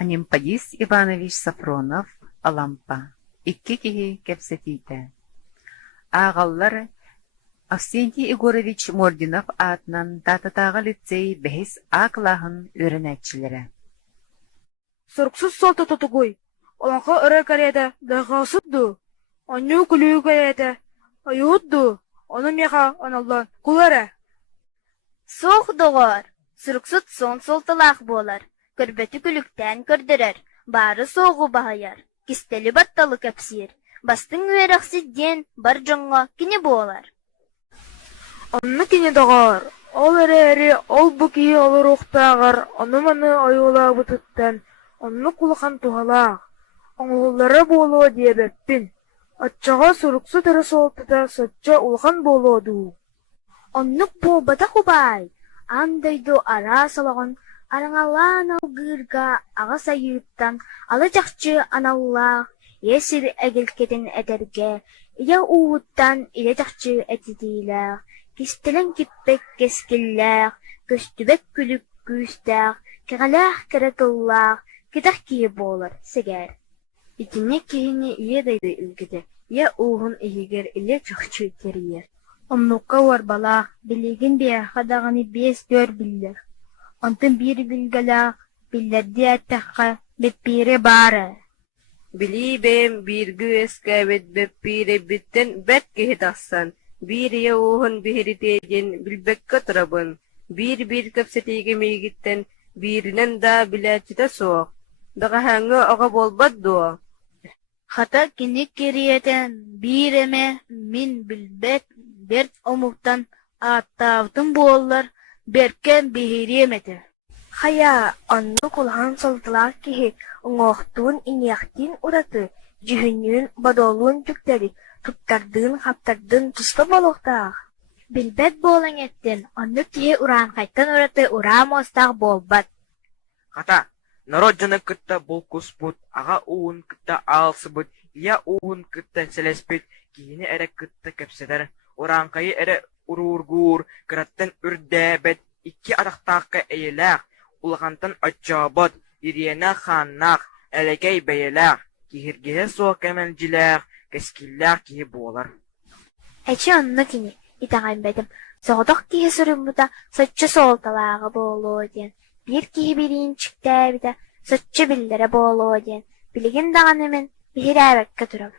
Анимпадис Иванович Сафронов, Алампа, икки киһи кэпсэтиитэ. Ааҕаллар Авсентий Егорович Мординов аатынан таататааҕа лицей бэһис А клааһын үөрэнээччилэрэ. Сороксуз солта тотугуй. Олонхо ыры карета дагасыдду. Онню күлүү карета. Аюудду. Оны меха аналлан кулара. Соох доғар. Сырыксыт сон солталақ болар. Көрбөтү күлүктен көрдөрөр. Бары соғу бағайар. Кистели батталы кәпсир. Бастың үерақсидден бар жоңға кини болар. Онны кини дагар. Ол эри ол букии олар уктагар. Оны маны аюла бутуттан. Онны кулахан тугалақ. Оңғылары болуа диебеппин. Атчаға соруксу тары солтыда сотча улхан болуаду. Оннук болбата хубай. Андайду ара салағын араңалан алгырга аға сайыптан алы жақчы аналлақ. Есір әгілкетін әтерге, ия уыттан иле жақчы әтетейлақ. Кистелен киппек кескіллақ, көстүбек күлік күстақ, кеғалақ керекіллақ, китақ кие болар, сегер. Итинне кihini ие дайды илгіде, ия уғын игер иле жақчы терьер. Оннукка war балақ, білеген бе қадағаны 5-4 биллер. Онтын бір білгілақ, биллерді әттіққа беппері бары. Билибем биргү эскәбет беппире биттен бәт кеһитассан. Бир яуһын бихиритеден билбеккә турабын. Бир кәпсәтеге мегиттен биринен да биләчитә соқ. Дага хәңгә ага болбат дуа. Хата кини кериетен биреме мин билбек берт омуктан аттавтын боллар беркен бихиремете. Хая, онну кулхан солтылақ кихи оңоқтуын инияқтин ураты, жүхіннен бадолуын түктері, туттардын, хаптардын тұспа болуқтақ. Билбет болың еттен, онну кихи уран қайттан ураты урам остақ болбат. Хата, народ жаны кытта бол куспут, аға уын кытта алсыбыт, ия уын кытта селеспит, киіні әрі кытта кәпседер, уранқайы әрі урургур, кыраттан үрдәбет, икки атақтаққа әйеләқ, улғантан атчабат, ирияна ханнақ, әлегей бәйеләқ, кихіргеhe соқ кәмәлжиләқ, кәскилләқ кихи болар. Әчі онну кини, итағайын бәдім, соғдық кихи сұрымыда сотчы солталағы болу ден, бір кихи бірін чікті біді, сотчы білдері болу ден, білген дағанымен бігір әбәкке тұрам.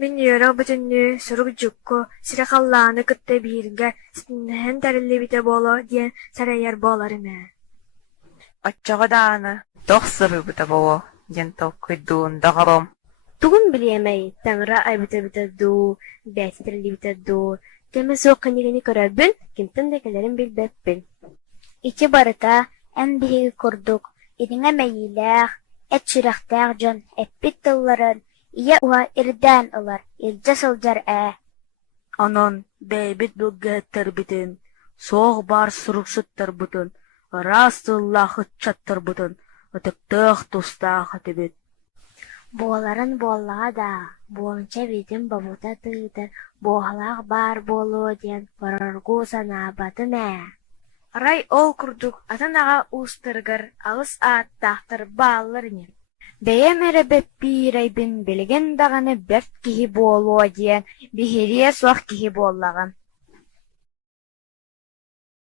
Мен ерақ бүтінні сұрық жүкко, сірақалланы кытта бірінге, сітіннән тәрілі біті болу ден сарайар боларыма. Атчаға дааны, тоқсыры бұта болу, ден тоққыдуын дағарым. Тугун билемей, таңра айбыта бита ду, бәтитрли бита ду, кеме соқ кенегені көрәбін, кемтін декелерін білбәппін. Ити барыта, ән бігі көрдік, едіңе мәйіләқ, әт шырақтақ жон, әппет тылларын, ия уа ирдән олар, ирдә сылдар ә. Анан бәйбет бүлгәттер бітін, соқ бар сұрықсыттыр бұтын, растыллақы чаттыр бұтын, ұтықтық тұстақ атыбет. Боларын боллаға да, болынча бетін бабута тыйтыр, болалақ бар болу ден бараргу санабаты мә. Арай ол күрдік, атанаға ұстырғыр, алыс аттақтыр балырын. Бәйем әрі бәппи райбін білген дағаны бәп кихи болу ден, бігерия соқ кихи боллаған.